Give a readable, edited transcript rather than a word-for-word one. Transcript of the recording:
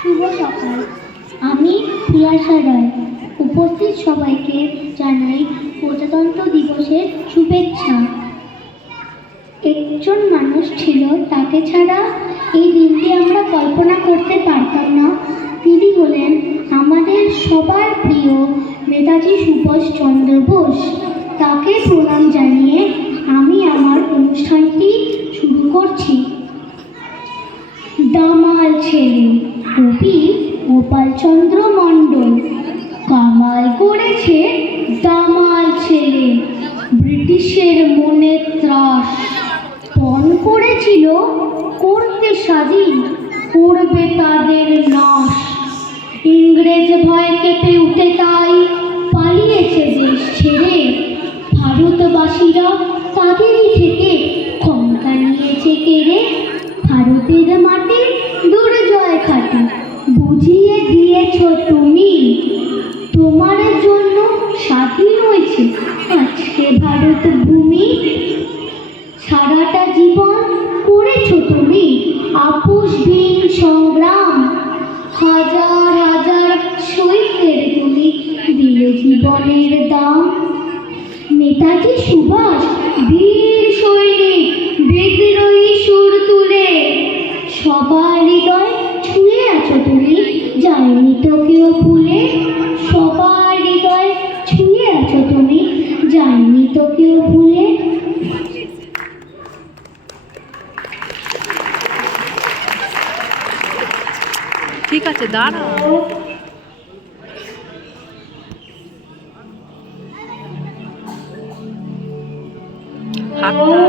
শুভ সকাল। আমি প্রিয়াশা রায়। উপস্থিত সবাইকে জানাই প্রজাতন্ত্র দিবসের শুভেচ্ছা। একজন মানুষ ছিল, তাকে ছাড়া এই দিনটি আমরা কল্পনা করতে পারতাম না। তিনি হলেন আমাদের সবার প্রিয় নেতাজি সুভাষচন্দ্র বোস। তাকে প্রণাম জানিয়ে আমি আমার অনুষ্ঠানটি শুরু করছি। দামাল ছেলে, কবি গোপালচন্দ্র মণ্ডল। কামাল করেছে দামাল ছেলে, ব্রিটিশের মনে ত্রাস। পণ করেছিল করতে স্বাধীন, করবে তাদের নাশ। ইংরেজ ভয় কেঁপে উঠে তাই পালিয়েছে দেশ ছেড়ে। ভারতবাসীরা তাদেরই থেকে ক্ষমতা নিয়েছে কেড়ে। ভারতের মাটি দুর্জয় খাটি বুঝিয়ে দিয়েছ তুমি। তোমার জন্য স্বাধীন হয়েছে আজকে ভারত ভূমি। সারাটা জীবন করেছ তুমি আপোষহীন সংগ্রাম। হাজার হাজার শহীদের তুমি দিলে জীবনের দাম। নেতাজি সুভাষ বীর সৈনিক, বিদ্রোহী সুর তুলে সবার হৃদয় ছুঁয়ে আছো তুমি, যায়নি তো কেউ ভুলে। সবার হৃদয় ছুঁয়ে আছো তুমি, যায়নি তো কেউ ভুলে। ঠিক আছে, দাঁড়াও। হাতটা